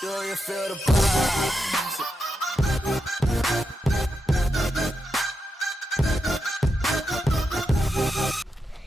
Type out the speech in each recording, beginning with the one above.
Do you feel the pulse?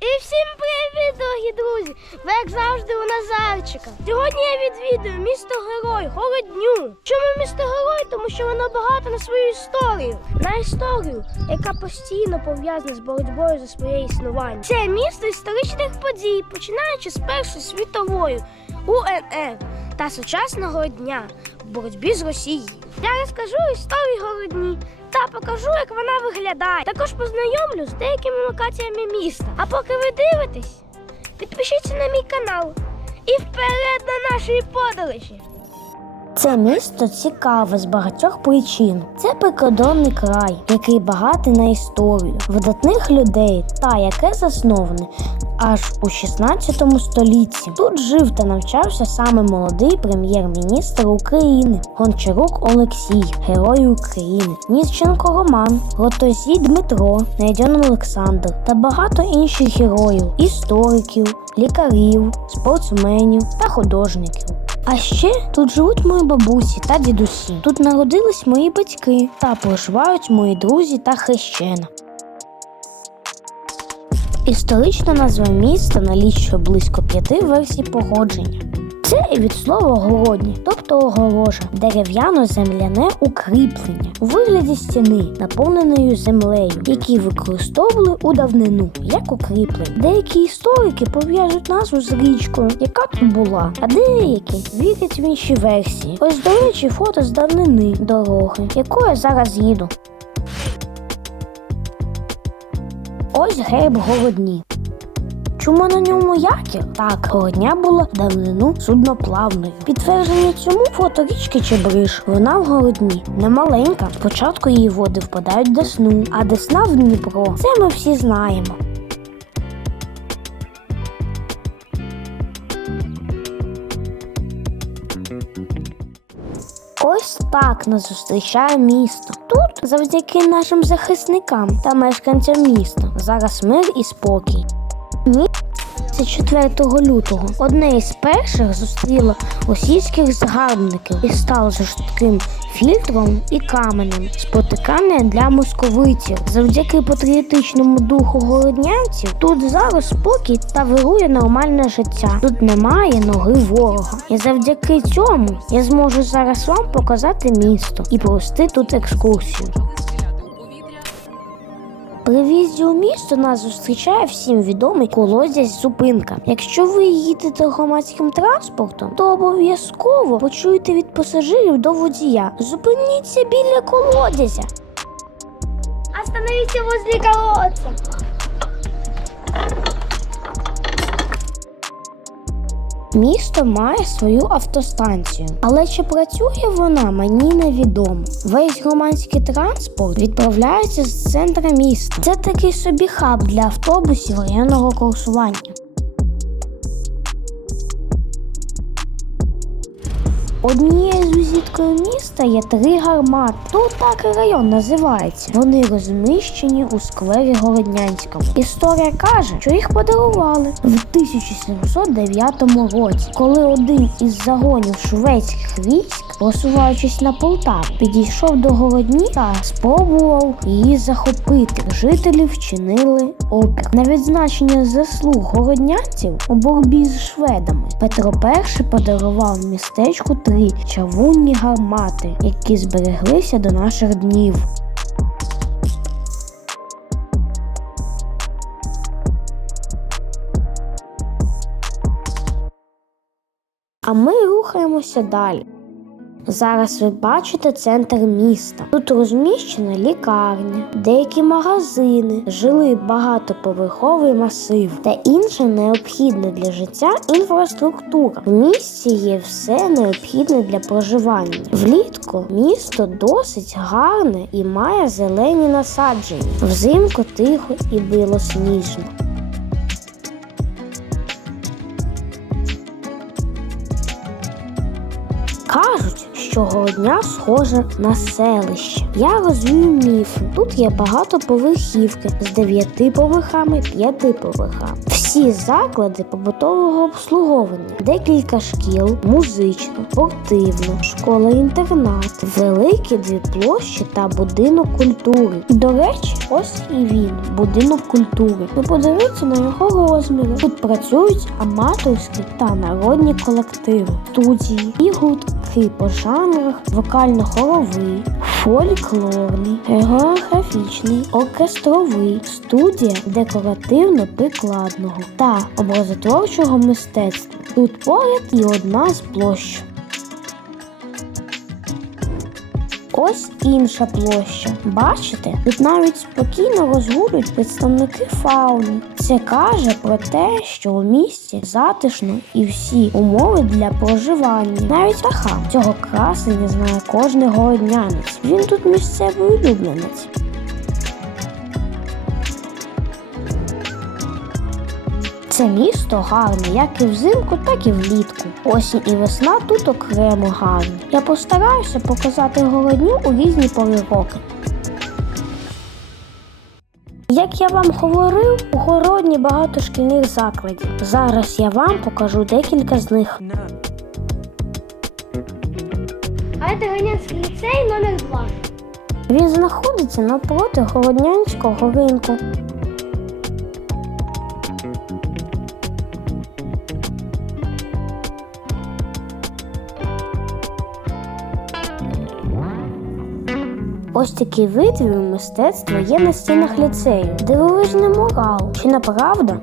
І всім привіт, дорогі друзі! Ви як завжди у Назарчика. Сьогодні я відвідую місто Герой, Городню. Чому місто Герой? Тому що воно багато на свою історію. На історію, яка постійно пов'язана з боротьбою за своє існування. Це місто історичних подій, починаючи з Першої світової УНР та сучасного дня в боротьбі з Росією. Я розкажу історію Городні та покажу, як вона виглядає. Також познайомлю з деякими локаціями міста. А поки ви дивитесь, підпишіться на мій канал і вперед на наші подорожі. Це місто цікаве з багатьох причин. Це прикордонний край, який багатий на історію, видатних людей та яке засноване аж у 16 столітті. Тут жив та навчався саме молодий прем'єр-міністр України Гончарук Олексій, герой України, Ніщенко Роман, Ротозій Дмитро, Найдьон Олександр та багато інших героїв, істориків, лікарів, спортсменів та художників. А ще тут живуть мої бабусі та дідусі. Тут народились мої батьки та проживають мої друзі та хрещена. Історична назва міста налічує близько п'яти версій походження. Це від слова городні, тобто огорожа, дерев'яно-земляне укріплення у вигляді стіни, наповненої землею, які використовували у давнину як укріплення. Деякі історики пов'яжуть назву з річкою, яка тут була, а деякі вірять в інші версії. Ось, до речі, фото з давнини дороги, якою зараз їду. Ось герб голодні. Чому на ньому якір? Так, городня була в давнину судноплавною. Підтвердження цьому фото річки Чебриш. Вона в городні не маленька. Спочатку її води впадають в Десну, а Десна в Дніпро. Це ми всі знаємо. Ось так нас зустрічає місто. Тут, завдяки нашим захисникам та мешканцям міста, зараз мир і спокій. Мі- 4 лютого одне із перших зустріло російських згарбників і стало жорстким фільтром і каменем спотикання для московитів. Завдяки патріотичному духу городнянців тут зараз спокій та вирує нормальне життя. Тут немає ноги ворога. І завдяки цьому я зможу зараз вам показати місто і провести тут екскурсію. При в'їзді у місто нас зустрічає всім відомий колодязь зупинка. Якщо ви їдете громадським транспортом, то обов'язково почуєте від пасажирів до водія. Зупиніться біля колодязя. Остановіться возле колодця. Місто має свою автостанцію, але чи працює вона, мені невідомо. Весь громадський транспорт відправляється з центра міста. Це такий собі хаб для автобусів районного курсування. Однією з візиткою міста є три гармати. Тут так і район називається. Вони розміщені у сквері Городнянському. Історія каже, що їх подарували в 1709 році, коли один із загонів шведських військ, просуваючись на Полтаву, підійшов до Городні та спробував її захопити. Жителі вчинили опір. На відзначення заслуг городнянців у боротьбі з шведами Петро І подарував містечку три чавунні гармати, які збереглися до наших днів. А ми рухаємося далі. Зараз ви бачите центр міста. Тут розміщена лікарня, деякі магазини, жилий багатоповерховий масив та інша необхідна для життя інфраструктура. В місті є все необхідне для проживання. Влітку місто досить гарне і має зелені насадження. Взимку тихо і білосніжно. Кажуть, дня схоже на селище. Я розвію міф. Тут є багато поверхівки з дев'яти поверхами, п'яти поверхами. Всі заклади побутового обслуговування, декілька шкіл, музична, спортивна, школа-інтернат, великі дві площі та будинок культури. До речі, ось і він, будинок культури. Ви подивіться на його розміри. Тут працюють аматорські та народні колективи, студії і гуртки по жанрах вокально-хоровий, фольклорний, географічний, оркестровий, студія декоративно-прикладного та образотворчого мистецтва. Тут поряд і одна з площ. Ось інша площа. Бачите, тут навіть спокійно розгулюють представники фауни. Це каже про те, що у місті затишно і всі умови для проживання. Навіть птаха цього красення знає кожний городнянець. Він тут місцевий улюбленець. Це місто гарне як і взимку, так і влітку. Осінь і весна тут окремо гарні. Я постараюся показати городню у різні пори роки. Як я вам говорив, у городні багато шкільних закладів. Зараз я вам покажу декілька з них. А це Ганянський ліцей номер 2 Він знаходиться навпроти Городнянського ринку. Ось такий витвір мистецтва є на стінах ліцею. Дивовижний мурал. Чи не правда?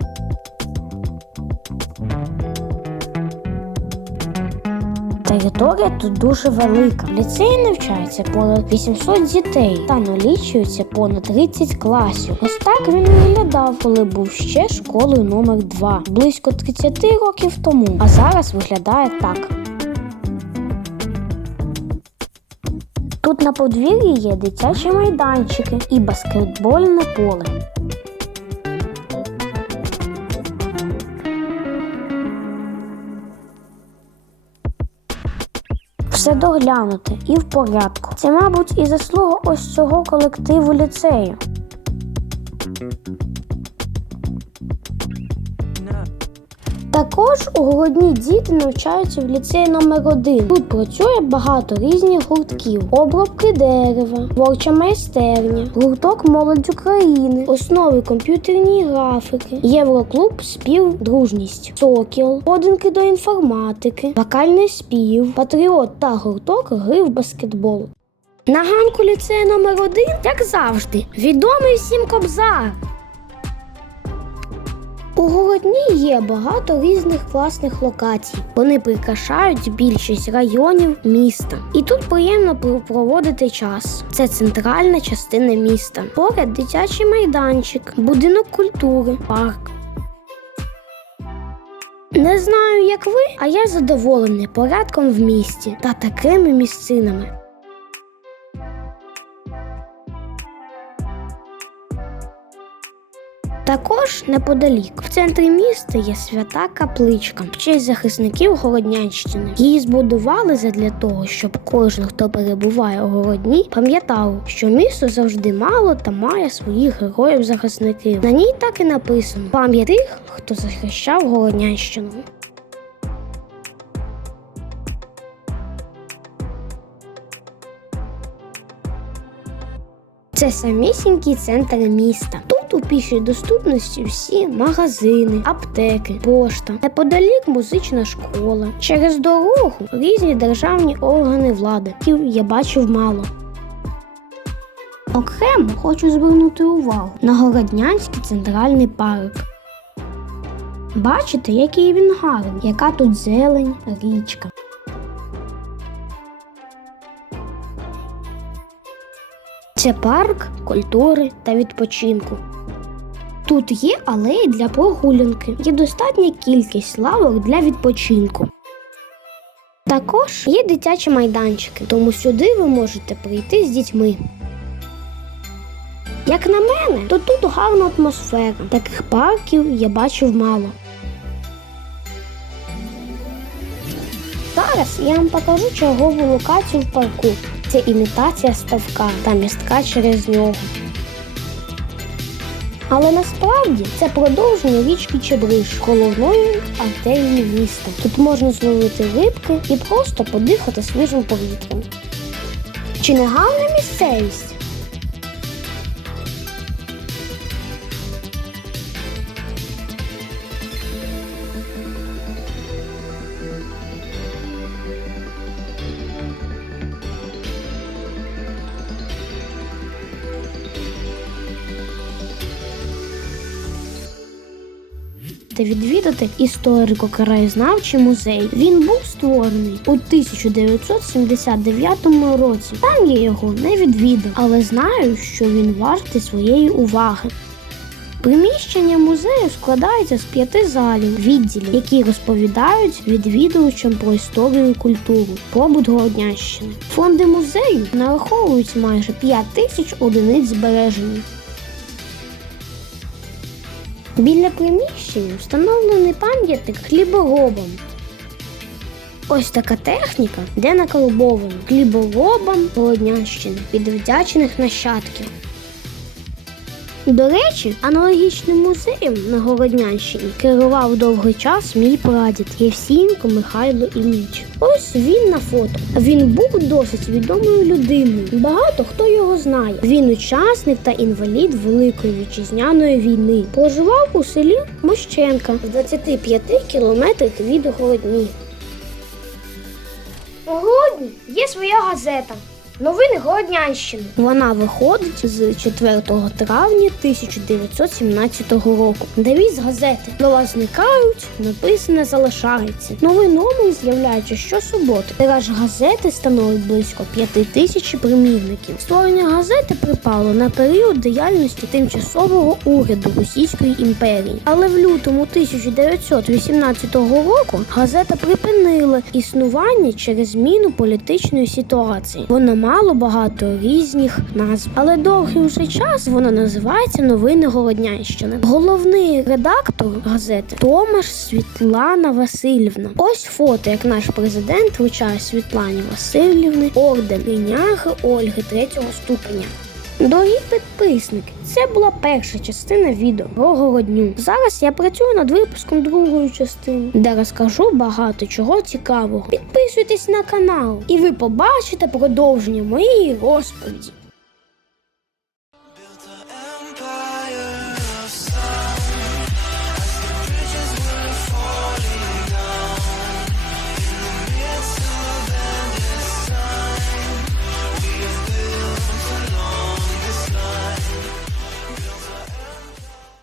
Територія тут дуже велика. В ліцеї навчається понад 800 дітей та налічується понад 30 класів. Ось так він виглядав, коли був ще школою номер 2 близько 30 років тому. А зараз виглядає так. Тут на подвір'ї є дитячі майданчики і баскетбольне поле. Все доглянуте і в порядку. Це, мабуть, і заслуга ось цього колективу ліцею. Також у городні діти навчаються в ліцеї номер 1 Тут працює багато різних гуртків: обробки дерева, творча майстерня, гурток молодь України, основи комп'ютерної графіки, євроклуб спів дружність, сокіл, подинки до інформатики, вокальний спів, патріот та гурток гри в баскетбол. На ганку ліцею номер 1 як завжди, відомий всім кобзар. У Городні є багато різних класних локацій. Вони прикрашають більшість районів міста. І тут приємно проводити час. Це центральна частина міста. Поряд дитячий майданчик, будинок культури, парк. Не знаю, як ви, а я задоволений порядком в місті та такими місцинами. Також неподалік в центрі міста є свята капличка в честь захисників Городнянщини. Її збудували задля того, щоб кожен, хто перебуває у городні, пам'ятав, що місто завжди мало та має своїх героїв-захисників. На ній так і написано пам'ять тих, хто захищав Городнянщину. Це самісінький центр міста. Тут у пішій доступності всі магазини, аптеки, пошта, неподалік музична школа. Через дорогу різні державні органи влади, яких я бачив мало. Окремо хочу звернути увагу на Городнянський центральний парк. Бачите, який він гарний, яка тут зелень, річка. Це парк культури та відпочинку. Тут є алеї для прогулянки, є достатня кількість лавок для відпочинку. Також є дитячі майданчики, тому сюди ви можете прийти з дітьми. Як на мене, то тут гарна атмосфера. Таких парків я бачив мало. Зараз я вам покажу чергову локацію в парку. Це імітація ставка та містка через нього. Але насправді це продовження річки Чебриш, головної артерії міста. Тут можна зловити рибки і просто подихати свіжим повітрям. Чи не гарна місцевість? Та відвідати історико-краєзнавчий музей. Він був створений у 1979 році. Там я його не відвідав, але знаю, що він вартий своєї уваги. Приміщення музею складається з п'яти залів, відділів, які розповідають відвідувачам про історію і культуру, побут Городнящини. Фонди музею нараховують майже 5 тисяч одиниць збереження. Біля приміщення встановлений пам'ятник хліборобам. Ось така техніка, де наколобовано хліборобам Володнянщини під вдячних нащадків. До речі, аналогічним музеєм на Городнянщині керував довгий час мій прадід Євсінко Михайло Ілліч. Ось він на фото. Він був досить відомою людиною. Багато хто його знає. Він учасник та інвалід Великої вітчизняної війни. Проживав у селі Мощенка в 25 кілометрах від Городні. У Гродні є своя газета. Новини Городнянщини. Вона виходить з 4 травня 1917 року. Девіз газети Слова зникають, написане залишається. Новий номер з'являється щосуботи. Тираж газети становить близько 5 тисяч примірників. Створення газети припало на період діяльності тимчасового уряду Російської імперії. Але в лютому 1918 року газета припинила існування через зміну політичної ситуації. Вона мало багато різних назв, але довгий вже час вона називається Новини Голоднянщини. Головний редактор газети Томаш Світлана Васильівна. Ось фото, як наш президент вручає Світлані Васильівни орден Іняги Ольги третього ступеня. Дорогі підписники, це була перша частина відео про городню. Зараз я працюю над випуском другої частини, де розкажу багато чого цікавого. Підписуйтесь на канал, і ви побачите продовження моєї розповіді.